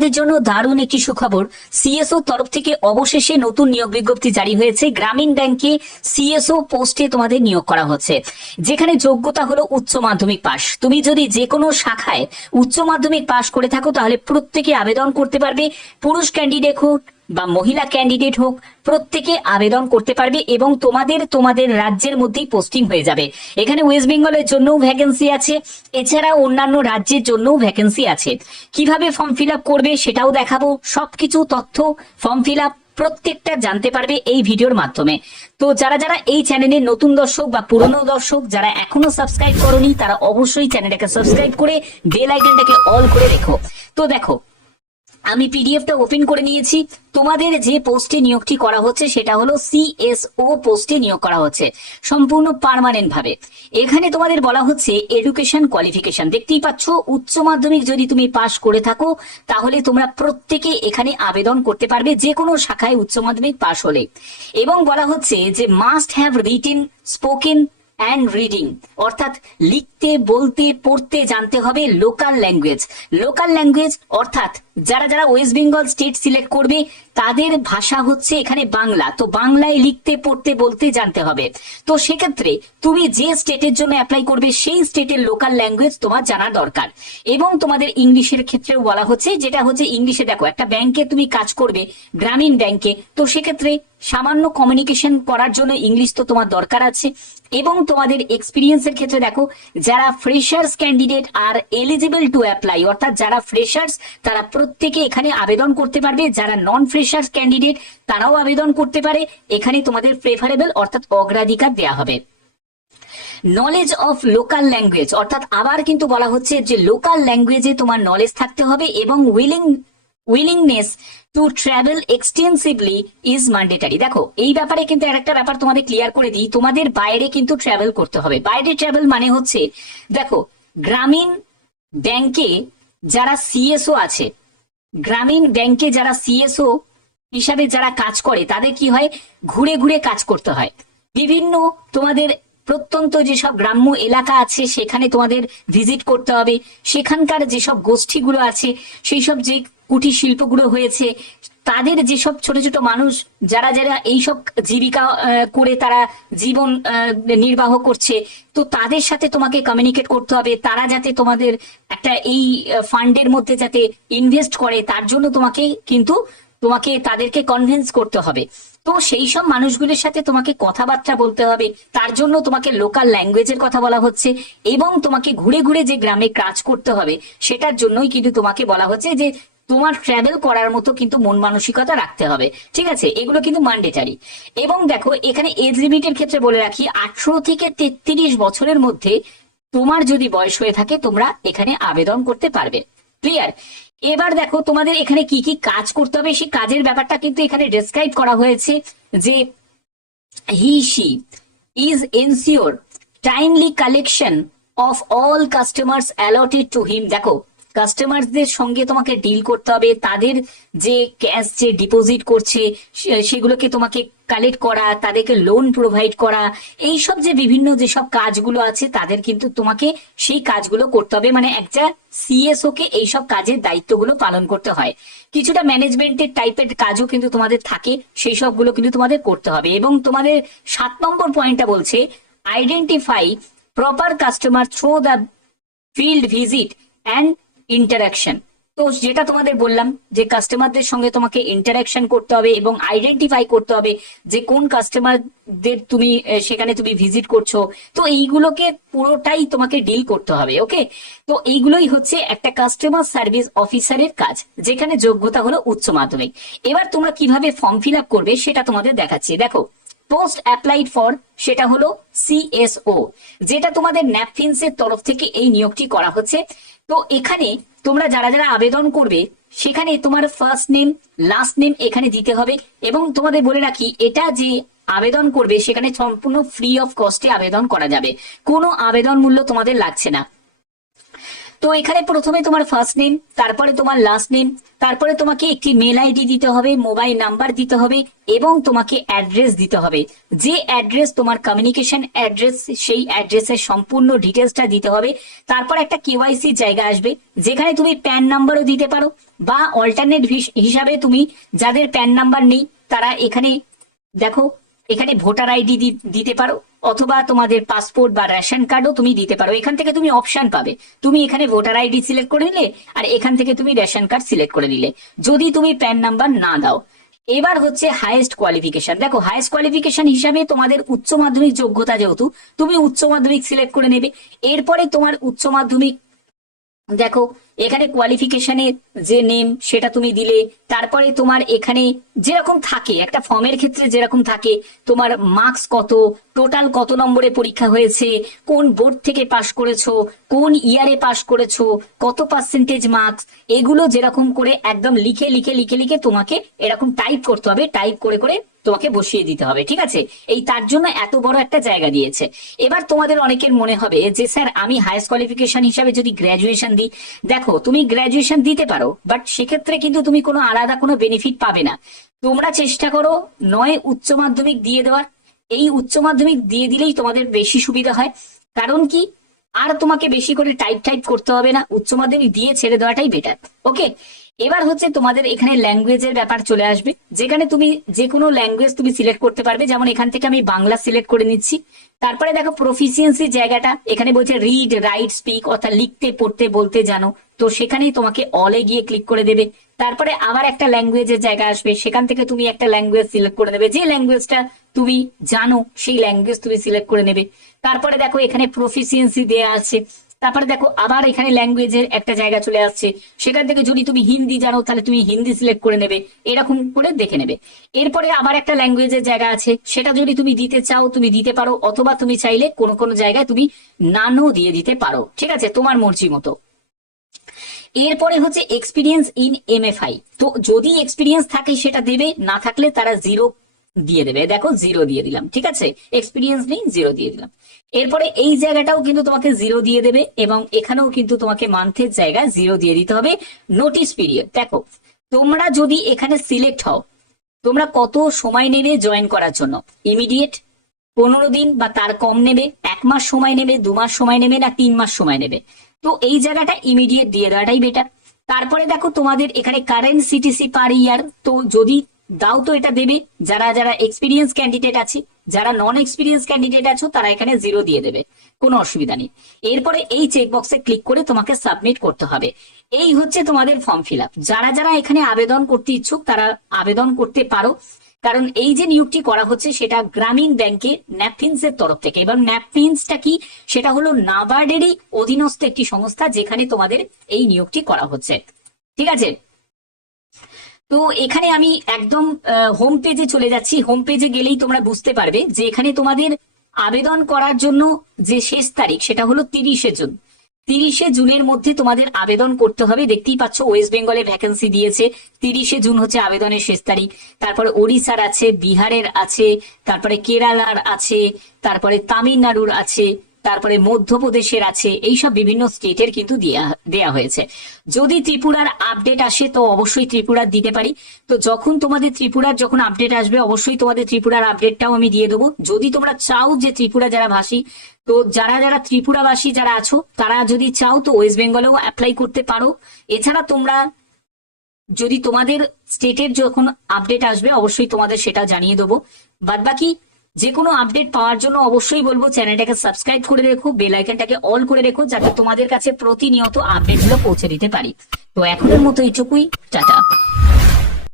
তাদের জন্য দারুণ একটি সুখবর। সিএসও তরফ থেকে অবশেষে নতুন নিয়োগ বিজ্ঞপ্তি জারি হয়েছে। গ্রামীণ ব্যাংকে সিএসও পোস্টে তোমাদের নিয়োগ করা হচ্ছে। যেখানে যোগ্যতা হলো উচ্চ মাধ্যমিক পাস তুমি যদি যে কোনো শাখায় উচ্চ মাধ্যমিক পাস করে থাকো, তাহলে প্রত্যেকে আবেদন করতে পারবে। পুরুষ ক্যান্ডিডেট হোক বা মহিলা ক্যান্ডিডেট হোক, প্রত্যেকে আবেদন করতে পারবে এবং তোমাদের তোমাদের রাজ্যের মধ্যেই পোস্টিং হয়ে যাবে। এখানে ওয়েস্ট বেঙ্গলের জন্যও ভ্যাকেন্সি আছে এছাড়া অন্যান্য রাজ্যের জন্যও ভ্যাকেন্সি আছে। কীভাবে ফর্ম ফিল করবে সেটাও দেখাবো, সবকিছু তথ্য ফর্ম ফিল প্রত্যেকটা জানতে পারবে এই ভিডিওর মাধ্যমে। তো যারা যারা এই চ্যানেলে নতুন দর্শক বা পুরনো দর্শক, যারা এখনও সাবস্ক্রাইব করনি, তারা অবশ্যই চ্যানেলটাকে সাবস্ক্রাইব করে বেল আইকনটাকে অল করে রেখো। তো দেখো আমি পিডিএফটা ওপেন করে নিয়েছি। তোমাদের যে পোস্টে নিয়োগটি করা হচ্ছে, সেটা হলো সিএসও পোস্টে নিয়োগ করা হচ্ছে, সম্পূর্ণ পার্মানেন্ট ভাবে এখানে তোমাদের বলা হচ্ছে এডুকেশন কোয়ালিফিকেশন। দেখতেই পাচ্ছ, উচ্চ মাধ্যমিক যদি তুমি পাশ করে থাকো, তাহলে তোমরা প্রত্যেকে এখানে আবেদন করতে পারবে যে কোনো শাখায় উচ্চ মাধ্যমিক পাশ হলে। এবং বলা হচ্ছে যে must have written, spoken and reading অর্থাৎ লিখতে, বলতে, পড়তে জানতে হবে লোকাল ল্যাঙ্গুয়েজ লোকাল ল্যাঙ্গুয়েজ অর্থাৎ যারা যারা ওয়েস্ট বেঙ্গল স্টেট সিলেক্ট করবে, তাদের ভাষা হচ্ছে এখানে বাংলা। তো বাংলায় লিখতে, পড়তে, বলতে জানতে হবে। তো সেক্ষেত্রে তুমি যে স্টেটের জন্য অ্যাপ্লাই করবে, সেই স্টেটের লোকাল ল্যাঙ্গুয়েজ তোমার জানা দরকার। এবং তোমাদের ইংলিশের ক্ষেত্রেও বলা হচ্ছে, যেটা হচ্ছে ইংলিশে দেখো, একটা ব্যাংকে তুমি কাজ করবে, গ্রামীণ ব্যাংকে তো সেক্ষেত্রে সামান্য কমিউনিকেশন করার জন্য ইংলিশ তো তোমার দরকার আছে। এবং তোমাদের এক্সপিরিয়েন্সের ক্ষেত্রে দেখো, যারা freshers candidate R eligible to apply অর্থাৎ যারা ফ্রেশার্স তারা প্রত্যেকে এখানে আবেদন করতে পারবে। যারা নন ফ্রেশার্স ক্যান্ডিডেট তারাও আবেদন করতে পারে। এখানে তোমাদের প্রেফারেবল অর্থাৎ অগ্রাধিকার দেওয়া হবে। নলেজ অফ লোকাল ল্যাঙ্গুয়েজ অর্থাৎ আবার কিন্তু বলা হচ্ছে যে লোকাল ল্যাঙ্গুয়েজে তোমার নলেজ থাকতে হবে এবং willing willingness to travel extensively is mandatory দেখো, এই ব্যাপারে কিন্তু একটা ব্যাপার তোমাদের ক্লিয়ার করে দিই। তোমাদের বাইরে কিন্তু ট্রাভেল করতে হবে। বাইরে ট্রাভেল মানে হচ্ছে, দেখো, গ্রামীণ ব্যাংকে যারা সিএসও আছে, গ্রামীণ ব্যাংকে যারা সিএসও হিসাবে যারা কাজ করে, তাদের কি হয়? ঘুরে ঘুরে কাজ করতে হয়। বিভিন্ন তোমাদের প্রত্যন্ত যেসব গ্রাম্য এলাকা আছে, সেখানে তোমাদের ভিজিট করতে হবে। সেখানকার যেসব গোষ্ঠীগুলো আছে সেই সব যে কুটির শিল্পগুলো হয়েছে, তাদের যেসব ছোট ছোট মানুষ, যারা যারা এইসব জীবিকা করে তারা জীবন নির্বাহ করছে, তো তাদের সাথে তোমাকে কমিউনিকেট করতে হবে। তারা যাতে তোমাদের একটা এই ফান্ডের মধ্যে যাতে ইনভেস্ট করে, তার জন্য তোমাকে কিন্তু তোমাকে তাদেরকে কনভিন্স করতে হবে। তো সেই সব মানুষগুলোর সাথে তোমাকে কথাবার্তা বলতে হবে, তার জন্য তোমাকে লোকাল ল্যাঙ্গুয়েজের কথা বলা হচ্ছে, এবং তোমাকে ঘুরে ঘুরে যে গ্রামে কাজ করতে হবে, সেটার জন্যই কিন্তু তোমাকে বলা হচ্ছে যে তোমার ট্রাভেল করার মতো কিন্তু মন মানসিকতা রাখতে হবে। ঠিক আছে? এগুলো কিন্তু ম্যান্ডেটারি এবং দেখো, এখানে এজ লিমিটের ক্ষেত্রে বলে রাখি, আঠারো থেকে তেত্রিশ বছরের মধ্যে তোমার যদি বয়স হয়ে থাকে, তোমরা এখানে আবেদন করতে পারবে। ক্লিয়ার এবার দেখো, তোমাদের এখানে কি কি কাজ করতে হবে? সেই কাজের ব্যাপারটা কিন্তু এখানে ডেসক্রাইব করা হয়েছে যে he she is ensure timely collection of all customers allotted to him দেখো কাস্টমারদের সঙ্গে তোমাকে ডিল করতে হবে, তাদের যে ক্যাশ যে ডিপোজিট করছে সেগুলোকে তোমাকে কালেক্ট করা, তাদেরকে লোন প্রোভাইড করা এই সব যে বিভিন্ন যেসব কাজগুলো আছে, তাদের কিন্তু তোমাকে সেই কাজগুলো করতে হবে। মানে একটা সিএসও কে এইসব কাজের দায়িত্বগুলো পালন করতে হয়। কিছুটা ম্যানেজমেন্টের টাইপের কাজও কিন্তু তোমাদের থাকে সেই সবগুলো কিন্তু তোমাদের করতে হবে। এবং তোমাদের সাত নম্বর পয়েন্টটা বলছে identify proper customer through the field visit and interaction তো যেটা তোমাদের বললাম যে কাস্টমারদের সঙ্গে তোমাকে ইন্টারাকশন করতে হবে এবং আইডেন্টিফাই করতে হবে যে কোন কাস্টমারদের তুমি সেখানে তুমি ভিজিট করছ। তো এইগুলোকে পুরোটাই তোমাকে ডিল করতে হবে ওকে তো এইগুলোই হচ্ছে একটা কাস্টমার সার্ভিস অফিসারের কাজ, যেখানে যোগ্যতা হলো উচ্চ মাধ্যমিক। এবার তোমরা কীভাবে ফর্ম ফিল আপ করবে সেটা তোমাদের দেখাচ্ছি। দেখো পোস্ট অ্যাপ্লাইড ফর সেটা হলো সিএসও যেটা তোমাদের ন্যাপফিন্স এর তরফ থেকে এই নিয়োগটি করা হচ্ছে। তো এখানে তোমরা যারা যারা আবেদন করবে, সেখানে তোমার ফার্স্ট নেম লাস্ট নেম এখানে দিতে হবে এবং তোমাদের বলে রাখি, এটা যে আবেদন করবে, সেখানে সম্পূর্ণ ফ্রি অফ কস্টে আবেদন করা যাবে। কোনো আবেদন মূল্য তোমাদের লাগছে না। তো এখানে প্রথমে তোমার ফার্স্ট নেম তারপরে তোমার লাস্ট নেম তারপরে তোমাকে একটি মেল আইডি দিতে হবে মোবাইল নাম্বার দিতে হবে এবং তোমাকে অ্যাড্রেস দিতে হবে। যে অ্যাড্রেস তোমার কমিউনিকেশন অ্যাড্রেস সেই অ্যাড্রেসের সম্পূর্ণ ডিটেলসটা দিতে হবে। তারপর একটা কেওয়াইসি জায়গা আসবে, যেখানে তুমি প্যান নাম্বারও দিতে পারো বা অল্টারনেট হিসাবে তুমি যাদের প্যান নাম্বার নেই, তারা এখানে দেখো এখানে ভোটার আইডি দিতে পারো, অথবা তোমাদের পাসপোর্ট বা রেশন কার্ডও তুমি দিতে পারো। এখান থেকে তুমি অপশন পাবে। তুমি এখানে ভোটার আইডি সিলেক্ট করে নিলে, আর এখান থেকে তুমি রেশন কার্ড সিলেক্ট করে নিলে। যদি তুমি প্যান নাম্বার না দাও। এবার হচ্ছে হাইয়েস্ট কোয়ালিফিকেশন। দেখো হাইয়েস্ট কোয়ালিফিকেশন হিসাবে তোমাদের উচ্চ মাধ্যমিক যোগ্যতা যেহেতু, তুমি উচ্চ মাধ্যমিক সিলেক্ট করে নেবে। এরপরে তোমার উচ্চ মাধ্যমিক দেখো, এখানে কোয়ালিফিকেশনের যে নেম সেটা তুমি দিলে, তারপরে তোমার এখানে যেরকম থাকে, একটা ফর্মের ক্ষেত্রে যেরকম থাকে, তোমার মার্কস কত টোটাল কত নম্বরে পরীক্ষা হয়েছে, কোন বোর্ড থেকে পাশ করেছ, কোন ইয়ারে পাশ করেছ, কত পার্সেন্টেজ মার্কস এগুলো যেরকম করে একদম লিখে লিখে লিখে লিখে তোমাকে এরকম টাইপ করতে হবে টাইপ করে করে তোমাকে বসিয়ে দিতে হবে, ঠিক আছে? এই তার জন্য এত বড় একটা জায়গা দিয়েছে। এবার তোমাদের অনেকের মনে হবে যে, স্যার, আমি হায়ার কোয়ালিফিকেশন হিসাবে যদি গ্র্যাজুয়েশন দিই, দেখো, তুমি গ্র্যাজুয়েশন দিতে পারো বাট সেক্ষেত্রে কিন্তু তুমি কোনো আলাদা কোনো বেনিফিট পাবে না। তোমরা চেষ্টা করো নয় উচ্চ মাধ্যমিক দিয়ে দেওয়ার। এই উচ্চ মাধ্যমিক দিয়ে দিলেই তোমাদের বেশি সুবিধা হয়। কারণ কি? আর তোমাকে বেশি করে টাইপ টাইপ করতে হবে না। উচ্চ মাধ্যমিক দিয়ে ছেড়ে দেওয়াটাই বেটার ওকে এবার হচ্ছে তোমাদের এখানে ল্যাঙ্গুয়েজের ব্যাপার চলে আসবে। যেখানে তুমি যে কোনো ল্যাঙ্গুয়েজ তুমি সিলেক্ট করতে পারবে। যেমন এখান থেকে আমি বাংলা সিলেক্ট করে নিচ্ছি। তারপরে দেখো প্রফিসিয়েন্সি জায়গাটা। এখানে বলছে রিড রাইট স্পিক অর্থাৎ লিখতে, পড়তে, বলতে জানো। তো সেখানেই তোমাকে অলে গিয়ে ক্লিক করে দেবে। তারপরে আবার একটা ল্যাঙ্গুয়েজের জায়গা আসবে। সেখান থেকে তুমি একটা ল্যাঙ্গুয়েজ সিলেক্ট করে নেবে যে ল্যাঙ্গুয়েজটা তুমি জানো, সেই ল্যাঙ্গুয়েজ তুমি সিলেক্ট করে নেবে। তারপরে দেখো এখানে প্রফিসিয়েন্সি দেয়া আছে। তারপরে দেখো, আবার এখানে ল্যাঙ্গুয়েজের একটা জায়গা চলে আসছে। সেখান থেকে যদি তুমি হিন্দি জানো, তাহলে তুমি হিন্দি সিলেক্ট করে নেবে, এরকম করে দেখে নেবে। এরপরে আবার একটা ল্যাঙ্গুয়েজের জায়গা আছে, সেটা যদি তুমি দিতে চাও, তুমি দিতে পারো, অথবা তুমি চাইলে কোনো কোনো জায়গায় তুমি নানও দিয়ে দিতে পারো। ঠিক আছে? তোমার মর্জি মতো। এরপরে হচ্ছে এক্সপিরিয়েন্স ইন এমএফআই তো যদি এক্সপিরিয়েন্স থাকে, সেটা দেবে, না থাকলে তারা জিরো দিয়ে দেবে। দেখো জিরো দিয়ে দিলাম, ঠিক আছে? এক্সপিরিয়েন্স নেই জিরো দিয়ে দিলাম। এরপরে এই জায়গাটাও কিন্তু তোমাকে জিরো দিয়ে দেবে এবং এখানেও কিন্তু তোমাকে মান্থের জায়গায় জিরো দিয়ে দিতে হবে। নোটিস পিরিয়ড দেখো, তোমরা যদি এখানে সিলেক্ট হও, তোমরা কত সময় নেবে জয়েন করার জন্য? ইমিডিয়েট পনেরো দিন বা তার কম নেবে, এক মাস সময় নেবে, দু মাস সময় নেবে না তিন মাস সময় নেবে। তো এই জায়গাটা ইমিডিয়েট দিয়ে দেওয়াটাই বেটার তারপরে দেখো তোমাদের এখানে কারেন্ট সিটিসি পার ইয়ার তো যদি দাও তো এটা দেবে যারা যারা এক্সপিরিয়েন্স ক্যান্ডিডেট আছে, যারা নন এক্সপিরিয়েন্স ক্যান্ডিডেট আছো, তারা এখানে জিরো দিয়ে দেবে। কোনো অসুবিধা নেই। এরপরে এই চেকবক্সে ক্লিক করে তোমাকে সাবমিট করতে হবে। এই হচ্ছে তোমাদের ফর্ম ফিল আপ যারা যারা এখানে আবেদন করতে ইচ্ছুক, তারা আবেদন করতে পারো। কারণ এই যে নিয়োগটি করা হচ্ছে, সেটা গ্রামীণ ব্যাংকে ন্যাপথিন্স এর তরফ থেকে। এবার ন্যাপথিন্সটা কি? সেটা হলো নাবার্ডেরই অধীনস্থ একটি সংস্থা, যেখানে তোমাদের এই নিয়োগটি করা হচ্ছে। ঠিক আছে? তো এখানে আমি একদম হোম পেজে চলে যাচ্ছি। হোম পেজে গেলেই তোমরা বুঝতে পারবে যে এখানে তোমাদের আবেদন করার জন্য যে শেষ তারিখ, সেটা হলো তিরিশে জুন। তিরিশে জুনের মধ্যে তোমাদের আবেদন করতে হবে। দেখতেই পাচ্ছ ওয়েস্ট বেঙ্গলে ভ্যাকেন্সি দিয়েছে। তিরিশে জুন হচ্ছে আবেদনের শেষ তারিখ। তারপরে ওড়িশার আছে, বিহারের আছে, তারপরে কেরালার আছে, তারপরে তামিলনাড়ুর আছে। তারপরে মধ্যপ্রদেশের আছে, এইসব বিভিন্ন স্টেটের কিন্তু দেয়া হয়েছে। যদি ত্রিপুরার আপডেট আসে, তো অবশ্যই ত্রিপুরার দিতে পারি। তো যখন তোমাদের ত্রিপুরার যখন আপডেট আসবে, অবশ্যই তোমাদের ত্রিপুরার আপডেটটাও আমি দিয়ে দেবো। যদি তোমরা চাও যে ত্রিপুরা যারা ভাষী, তো যারা যারা ত্রিপুরাবাসী যারা আছো, তারা যদি চাও তো ওয়েস্ট বেঙ্গলেও অ্যাপ্লাই করতে পারো। এছাড়া তোমরা যদি তোমাদের স্টেটের যখন আপডেট আসবে, অবশ্যই তোমাদের সেটা জানিয়ে দেবো। বাদ বাকি যে কোনো আপডেট পাওয়ার জন্য অবশ্যই বলব চ্যানেলটাকে সাবস্ক্রাইব করে রেখো বেল আইকনটাকে অল করে রেখো, যাতে তোমাদের কাছে প্রতিনিয়ত আপডেটগুলো পৌঁছে দিতে পারি। তো এখনের মতো এইটুকুই টাটা।